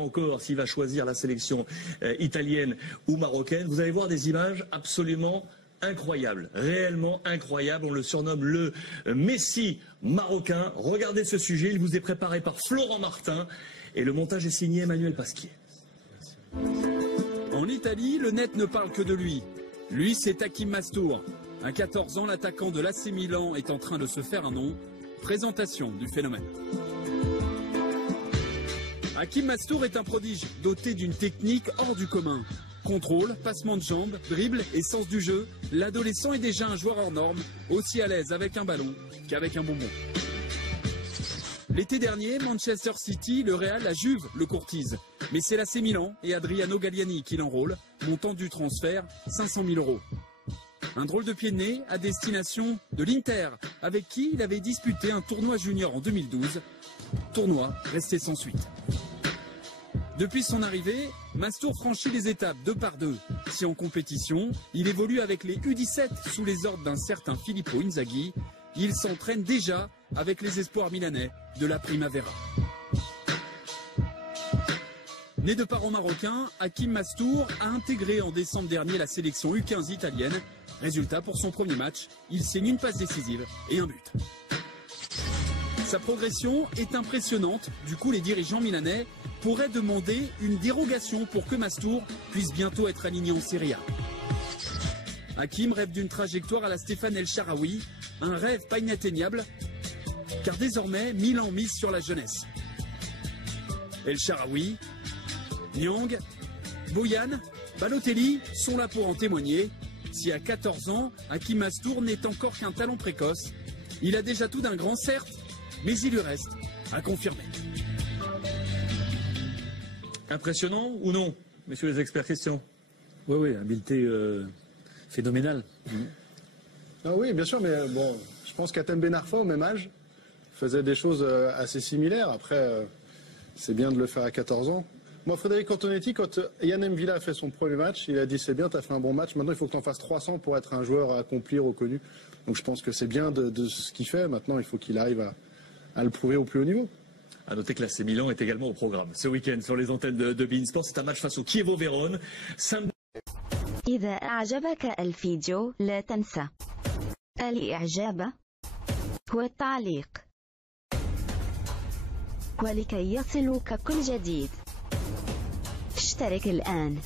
encore s'il va choisir la sélection italienne ou marocaine. Vous allez voir des images absolument incroyables, réellement incroyables. On le surnomme le Messi marocain. Regardez ce sujet, il vous est préparé par Florent Martin et le montage est signé Emmanuel Pasquier. En Italie, le net ne parle que de lui. Lui, c'est Hakim Mastour. À 14 ans, l'attaquant de l'AC Milan est en train de se faire un nom. Présentation du phénomène. Hakim Mastour est un prodige doté d'une technique hors du commun. Contrôle, passement de jambes, dribble et sens du jeu, l'adolescent est déjà un joueur hors norme, aussi à l'aise avec un ballon qu'avec un bonbon. L'été dernier, Manchester City, le Real, la Juve le courtise. Mais c'est l'AC Milan et Adriano Galliani qui l'enrôlent, montant du transfert 500 000 €. Un drôle de pied de nez à destination de l'Inter, avec qui il avait disputé un tournoi junior en 2012. Tournoi resté sans suite. Depuis son arrivée, Mastour franchit les étapes 2 par 2. Si en compétition, il évolue avec les U17 sous les ordres d'un certain Filippo Inzaghi, il s'entraîne déjà avec les espoirs milanais de la Primavera. Né de parents marocains, Hakim Mastour a intégré en décembre dernier la sélection U15 italienne. Résultat, pour son premier match, il signe une passe décisive et un but. Sa progression est impressionnante, du coup les dirigeants milanais pourraient demander une dérogation pour que Mastour puisse bientôt être aligné en Serie A. Hakim rêve d'une trajectoire à la Stéphane El Shaarawy, un rêve pas inatteignable, car désormais Milan mise sur la jeunesse. El Shaarawy, Niang, Boyan, Balotelli sont là pour en témoigner. Si à 14 ans, Hakim Mastour n'est encore qu'un talent précoce, il a déjà tout d'un grand certes, mais il lui reste à confirmer. Impressionnant ou non, messieurs les experts? Christian? Oui, habileté phénoménale. Ah oui, bien sûr, mais bon, je pense qu'Atem Ben Arfa, au même âge, faisait des choses assez similaires. Après, c'est bien de le faire à 14 ans. Moi, Frédéric Antonetti, quand Yann M'Vila a fait son premier match, il a dit c'est bien, tu as fait un bon match, maintenant il faut que tu en fasses 300 pour être un joueur accompli, reconnu. Donc je pense que c'est bien de ce qu'il fait, maintenant il faut qu'il arrive à le prouver au plus haut niveau. À noter que l'AC Milan est également au programme ce week-end sur les antennes de beIN Sport. C'est un match face au Chievo Vérone. إذا أعجبك الفيديو لا تنسى الإعجاب والتعليق ولكي يصلك كل جديد اشترك الآن.